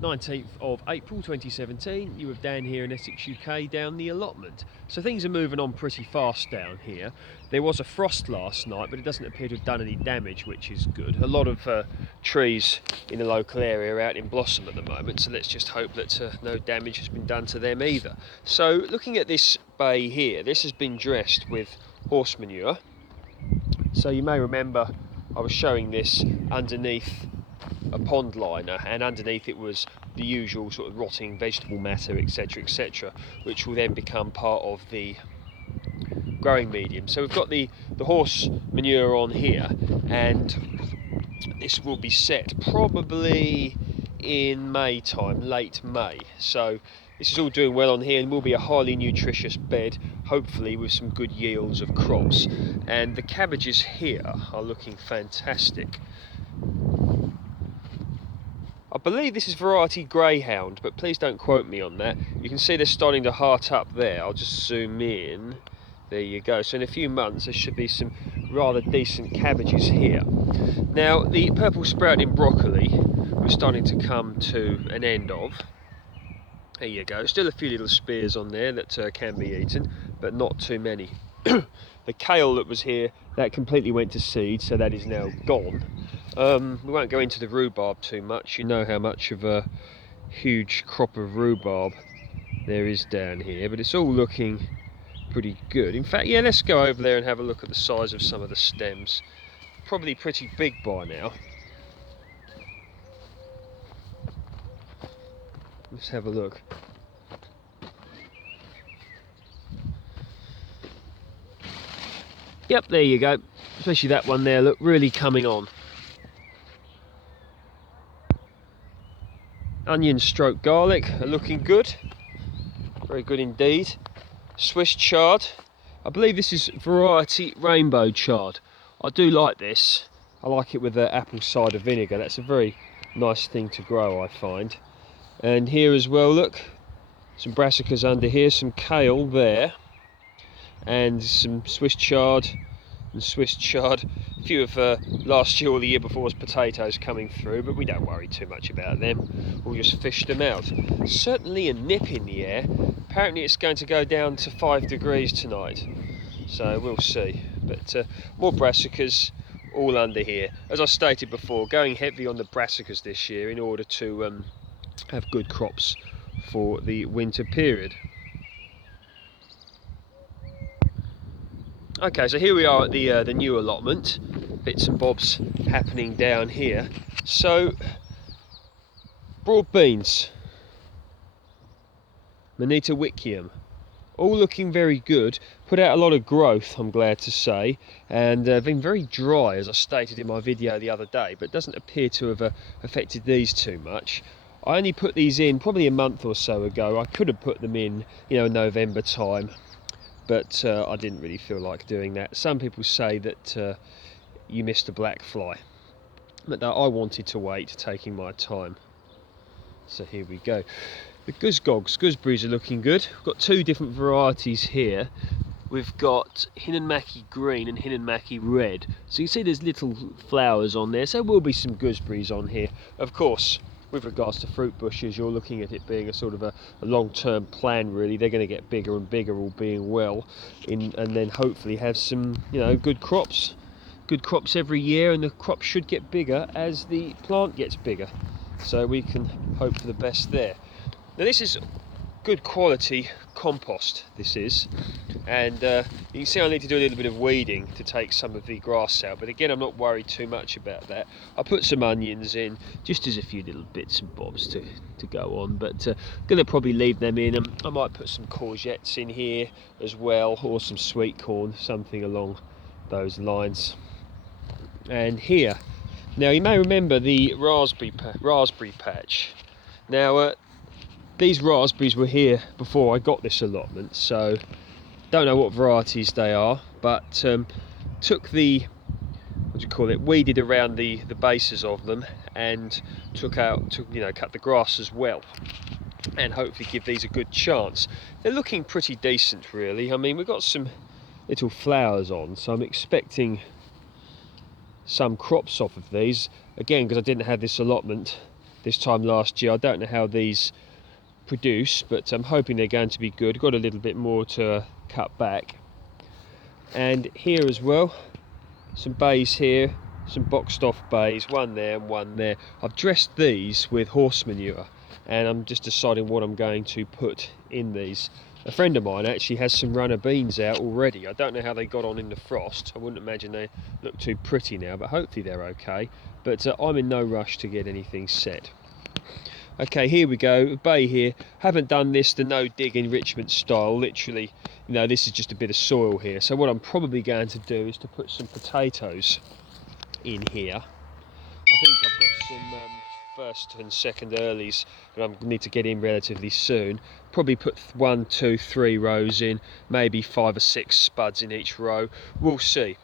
19th of April 2017, you have Dan here in Essex, UK, down the allotment. So things are moving on pretty fast down here. There was a frost last night, but it doesn't appear to have done any damage, which is good. A lot of trees in the local area are out in blossom at the moment, so let's just hope that no damage has been done to them either. So looking at this bay here, this has been dressed with horse manure. So you may remember I was showing this underneath a pond liner, and underneath it was the usual sort of rotting vegetable matter, etc, etc, which will then become part of the growing medium. So we've got the horse manure on here, and this will be set probably in May time, late May. So this is all doing well on here and will be a highly nutritious bed, hopefully with some good yields of crops. And the cabbages here are looking fantastic. I believe this is variety Greyhound, but please don't quote me on that. You can see they're starting to heart up there. I'll just zoom in. There you go. So in a few months there should be some rather decent cabbages here. Now the purple sprouting broccoli we're starting to come to an end of. There you go. Still a few little spears on there that can be eaten, but not too many. The kale that was here, that completely went to seed, so that is now gone. We won't go into the rhubarb too much. You know how much of a huge crop of rhubarb there is down here, but it's all looking pretty good. In fact, yeah, let's go over there and have a look at the size of some of the stems. Probably pretty big by now. Let's have a look. Yep, there you go. Especially that one there, look, really coming on. Onion stroke garlic are looking good. Very good indeed. Swiss chard. I believe this is variety rainbow chard. I do like this. I like it with the apple cider vinegar. That's a very nice thing to grow, I find. And here as well, look, some brassicas under here, some kale there, and some Swiss chard and Swiss chard. A few of last year or the year before's potatoes coming through, but we don't worry too much about them. We'll just fish them out. Certainly a nip in the air. Apparently it's going to go down to 5 degrees tonight, so we'll see. But more brassicas all under here. As I stated before, going heavy on the brassicas this year in order to have good crops for the winter period. Okay, so here we are at the new allotment. Bits and bobs happening down here. So, broad beans, Manita wickium, all looking very good. Put out a lot of growth, I'm glad to say, and been very dry, as I stated in my video the other day, but doesn't appear to have affected these too much. I only put these in probably a month or so ago. I could have put them in, you know, November time, but I didn't really feel like doing that. Some people say that you missed a black fly, but I wanted to wait, taking my time. So here we go. The gooseberries are looking good. We've got two different varieties here. We've got Hinnenmackie green and Hinnenmackie red. So you see there's little flowers on there, so there will be some gooseberries on here. Of course, with regards to fruit bushes, you're looking at it being a sort of a long-term plan, really. They're going to get bigger and bigger, all being well, and then hopefully have some, you know, good crops every year, and the crop should get bigger as the plant gets bigger. So we can hope for the best there. Now this is good quality compost, this is, and you can see I need to do a little bit of weeding to take some of the grass out, but again I'm not worried too much about that. I put some onions in just as a few little bits and bobs to go on, but gonna probably leave them in. I might put some courgettes in here as well, or some sweet corn, something along those lines. And here, now you may remember the raspberry patch. Now these raspberries were here before I got this allotment, so don't know what varieties they are, but took the, weeded around the bases of them, and cut the grass as well, and hopefully give these a good chance. They're looking pretty decent, really. I mean, we've got some little flowers on, so I'm expecting some crops off of these, again because I didn't have this allotment this time last year. I don't know how these produce, but I'm hoping they're going to be good. Got a little bit more to cut back. And here as well, some bays here, some boxed off bays, one there and one there. I've dressed these with horse manure, and I'm just deciding what I'm going to put in these. A friend of mine actually has some runner beans out already. I don't know how they got on in the frost. I wouldn't imagine they look too pretty now, but hopefully they're okay. But I'm in no rush to get anything set. Okay, here we go, a bay here. Haven't done this the no dig enrichment style, literally, you know, this is just a bit of soil here. So what I'm probably going to do is to put some potatoes in here. I think I've got some first and second earlies that I need to get in relatively soon. Probably put 1, 2, 3 rows in, maybe 5 or 6 spuds in each row. We'll see.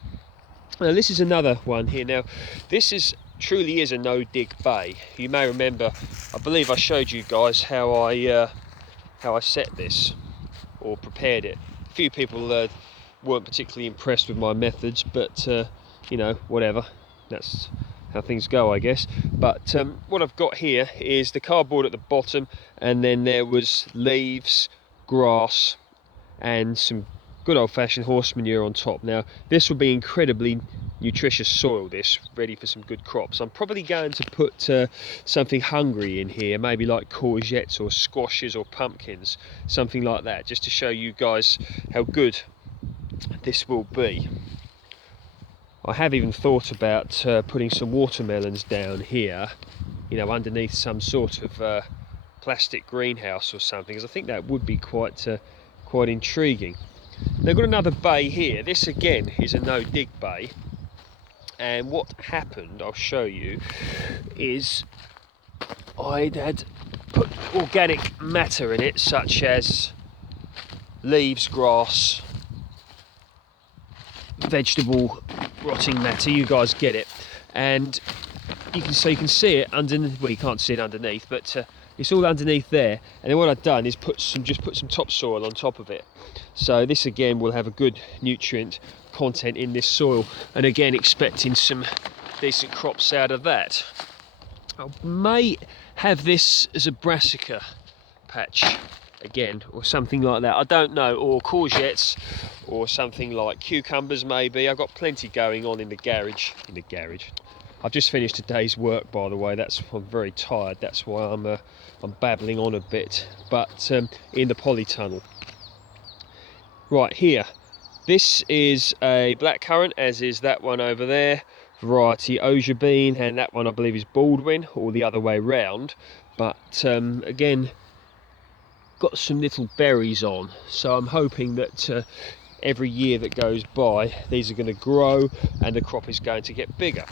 Now this is another one here. Now this is truly is a no dig bay. You may remember, I believe I showed you guys how I set this or prepared it. A few people weren't particularly impressed with my methods, but you know, whatever, that's how things go, I guess. But what I've got here is the cardboard at the bottom, and then there was leaves, grass and some good old-fashioned horse manure on top. Now this will be incredibly nutritious soil, this, ready for some good crops. I'm probably going to put something hungry in here, maybe like courgettes or squashes or pumpkins, something like that, just to show you guys how good this will be. I have even thought about putting some watermelons down here, you know, underneath some sort of plastic greenhouse or something, because I think that would be quite intriguing. They've got another bay here. This again is a no dig bay, and what happened, I'll show you, is I had put organic matter in it, such as leaves, grass, vegetable rotting matter, you guys get it, and you can see it underneath. Well, you can't see it underneath, but it's all underneath there. And then what I've done is just put some topsoil on top of it. So this again will have a good nutrient content in this soil, and again expecting some decent crops out of that. I may have this as a brassica patch again, or something like that, I don't know, or courgettes or something like cucumbers maybe. I've got plenty going on in the garage. I've just finished today's work, by the way. I'm very tired, that's why I'm babbling on a bit. But in the polytunnel. Right here, this is a blackcurrant, as is that one over there, variety osier bean, and that one I believe is Baldwin, or the other way round. But again, got some little berries on, so I'm hoping that every year that goes by these are going to grow and the crop is going to get bigger.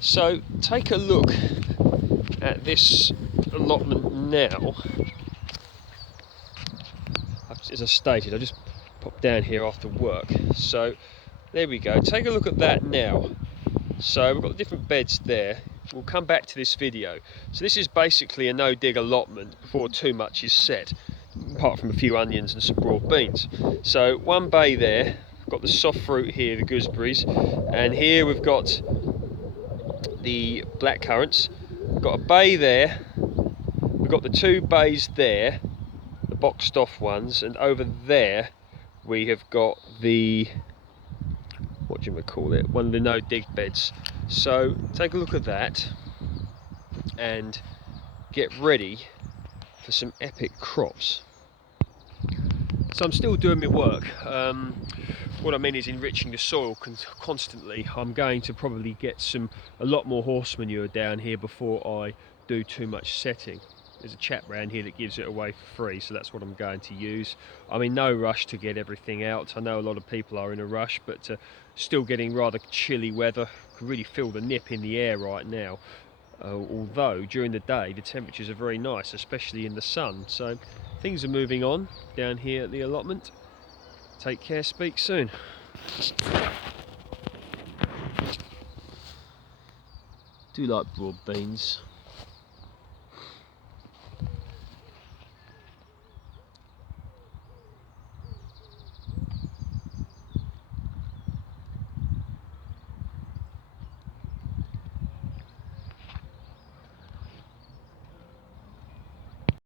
So take a look at this allotment now. As I stated, I just popped down here after work, so there we go. Take a look at that now. So we've got different beds there. We'll come back to this video. So this is basically a no dig allotment before too much is set, apart from a few onions and some broad beans. So one bay there, got the soft fruit here, the gooseberries, and here we've got the blackcurrants. We've got a bay there, we've got the 2 bays there, the boxed off ones, and over there we have got the, what do you call it, one of the no dig beds. So take a look at that and get ready for some epic crops. So I'm still doing my work. What I mean is enriching the soil constantly. I'm going to probably get a lot more horse manure down here before I do too much setting. There's a chap around here that gives it away for free, so that's what I'm going to use. I'm in no rush to get everything out. I know a lot of people are in a rush, but still getting rather chilly weather. I can really feel the nip in the air right now. Although during the day the temperatures are very nice, especially in the sun. So things are moving on down here at the allotment. Take care, speak soon. Do like broad beans.